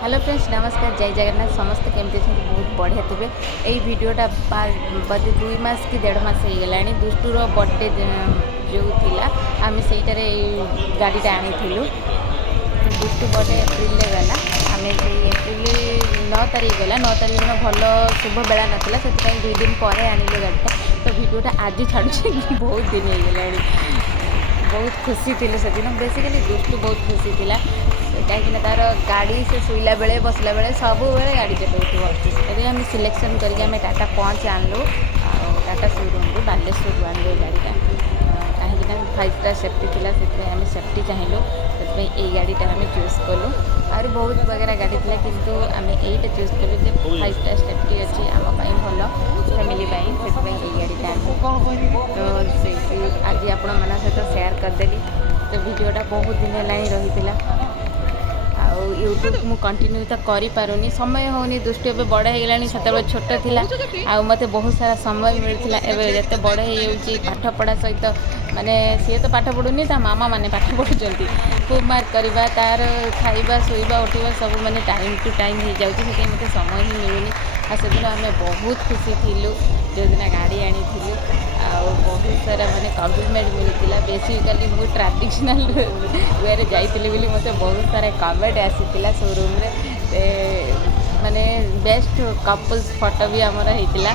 Hello friends नमस्कार जय जगन्नाथ समस्त केमती बहुत बढ़िया थे। यही भिडटा बोधे 2 मास कि 1.5 मास हो गला दुष्टुर बर्थडे जो थिला आम से गाड़ीटा आनी दुष्टु बर्थडे एप्रिल गला आम एप्रिल 9 तारीख गला 9 तारीख दिन भल शुभ बेला नाला से 2 दिन पर आनिले गाड़ीटा तो भिडटा आज छाड़ू बहुत दिन हो गला बहुत खुशी थी से दिन बेसिकली दुष्टु बहुत खुशी थी कहीं तार गाड़ी से शुला बेले बसला बेले सब बेले गाड़ी चलाऊ आम सिलेक्शन करके टाटा पंच आणलु टाटा शोरूम रू बालेश्वर आणलु गाड़ीटा कहीं 5 स्टार सेफ्टी थी से आम सेफ्टी चाहिए से गाड़ीटा आम चूज कलु और बहुत वगैरह गाड़ी थी किंतु आम यहीटा चूज कलु 5 स्टार सेफ्टी अच्छी आम भल फैमिली से गाड़ीटा तो आज आपण मान सहित सेयार करदेली तो वीडियोटा बहुत दिन है रही यूट्यूब मु कंटिन्यू तो करें समय होनी दुष्टि ए बड़ हो गला से छोट थी आ मत बहुत सारा समय मिलता एवं जो बड़ हो पाठ पढ़ा सहित माने सी तो पाठ पढ़ुनी मामा मैंने पाठ पढ़ुंट खूब मार्क करवा तार खाइबा शोवा उठा सब माने टाइम टू टाइम हो जाऊँगी से मत समय ही मिलूनी आ से दिन आम बहुत खुशी थी जो दिन गाड़ी आनी बहुत सारा माने कम्प्लीमेंट मिलता बेसिकली मु ट्राडिशनल वे जाइली बोली मत बहुत सारा कमेंट आसीला शोरूम रे माने बेस्ट कपल्स फोटो भी आमर होता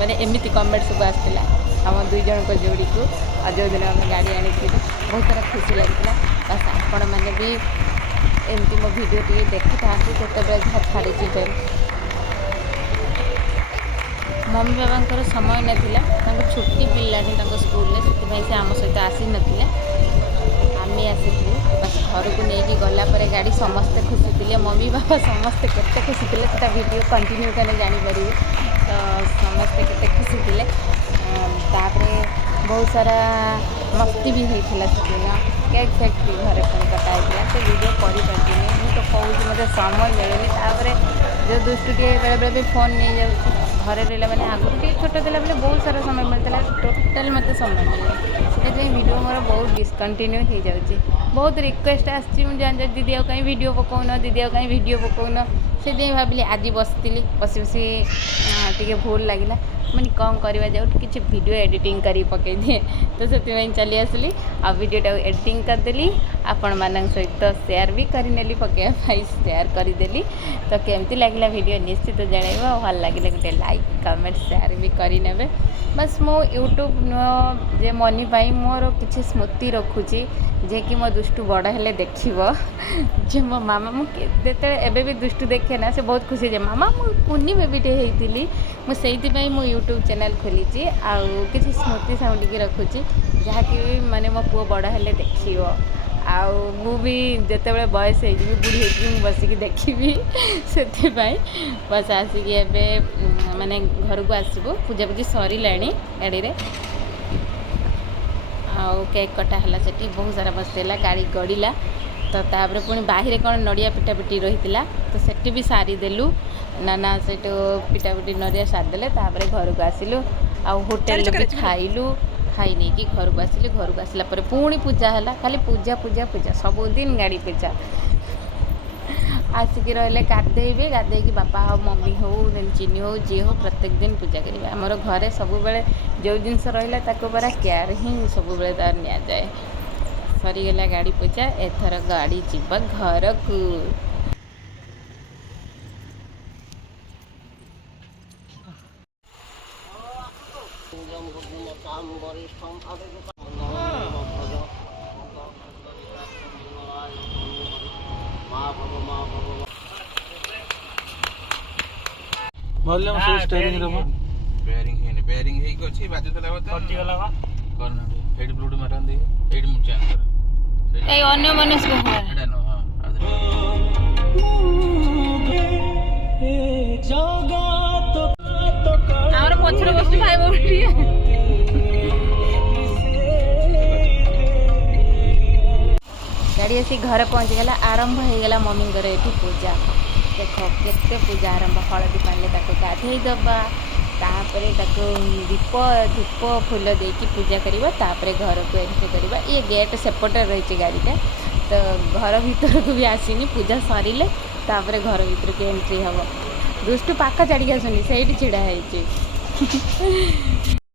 माने एमती कमेंट सब आसाला आम 2 जन को जोड़ी को और जो दिन आम गाड़ी आनी बहुत सारा खुशी लगता बस आपण मैंने भी एमती मो वीडियो टी देखी था जो छाड़ी फिर मम्मी बाबा समय नाला छुट्टी मिललानी स्कूल से आम सहित आसी नाले आम आसी बस घर को लेकिन गलापर गाड़ी समस्ते खुशी थे मम्मी बाबा समस्ते केते खुशी थे से वीडियो कंटिन्यू कले जापर तो समस्ते केते खुशी थे बहुत सारा मस्ती भी होता से दिन केक फैक्ट्री घरे पुणी कटाई से वीडियो कर मुझे तो कहूँ मतलब समय मिलूनी जो दुष्टि बेले बेले भी फोन नहीं जाऊँ घरे रहा मैंने आगुरी छोट थी बोले बहुत सारा समय मिलता टोटाल मत समय मिले से वीडियो मोर बहुत डिस्कंटिन्यू हो जाऊँगी बहुत रिक्वेस्ट आसान दीदी आ कहीं वीडियो पकाउन दीदी आ कहीं वीडियो पकाउन से भाविली आज बसती बसी बसी टे भूल लगे मैंने कौन करवा जाऊ कि वीडियो एडिटिंग कर पकई दिए तो से चली आसली आ वीडियोटा एडिटिंग करदेली आपण मान सहित सेयार भी करनेली पकड़ा सेयार करदेली तो केमती लगे वीडियो निश्चित जनइब भल लगे गोटे लाइक कमेंट सेयार भी करे बस मो यूट्यूब जे मनी पाई मोर किसी स्मृति रखुची जे कि मो दुष्टु बड़ हेले देखिबो जे मो मामा मुझे एबे भी दुष्टु देखे ना से बहुत खुशी जे मामा मु कुनी बेबीटे होइतिली मु सेइति पई मो यूट्यूब चैनल खोली आउ किसी स्मृति साउंड रखुची जहाँ कि माने मो पुओ बड़ हेले देखिबो आउ मु भी जेतेबेले बयस हो बुढ़ी हो बसिक देखी से बस आसिक एवं माने घर को आसबू पूजा पूजी सर गाड़ी आउ केक कटा है से बहुत सारा बसला गाड़ी गड़ला तो तापर पुणी बाहर कौन नड़िया पिटा पिटी रही तो सेठी भी सारीदेलु नाना से पिटापिटी नड़िया सारीदेले घर को आसिलु आउ होटेल भी खाइलु खाई नहीं कि घर को आसिलु घर को आसला पुणी पूजा है खाली पूजा पूजा पूजा सबुदिन गाड़ी पूजा आसिक रही गाधेबे गाधे बापा हो मम्मी हो चिनी हो जी हो प्रत्येक दिन पूजा करेंगे आमर घरे सब बेले जो जिनस रहा पूरा केयर ही सब बेले तार नि जाए सरीगला गाड़ी पूजा एथर गाड़ी जीव घर को वॉल्यूम से स्टीयरिंग रे बेयरिंग हे कोछि बाजू तला बता कटि गला बा करना हेड ब्लूटूथ मारन दे हेड मु चेंज कर ए अन्य मनुष्य को है एडा नो हां आमर पछर बसि भाई बोली गाड़ी आसी घर पहुँच गला आरंभ हो गला मम्मी ये पूजा देख केते पूजा आरंभ हलदी पानी गाधे दबा तापरे दीप धूप फूल देकी पूजा करवा तापरे घर को एंट्री करवा ये गेट सेपटे रही गाड़ीटा तो घर भीतर को भी आसीनी पूजा सरिले ତାପରେ ଘର ଭିତରକୁ ଏଣ୍ଟ୍ରି ହେବ। ଦୁଷ୍ଟୁ ପାଖ ଛାଡ଼ିକି ଆସୁନି, ସେଇଠି ଛିଡ଼ା ହେଇଛି।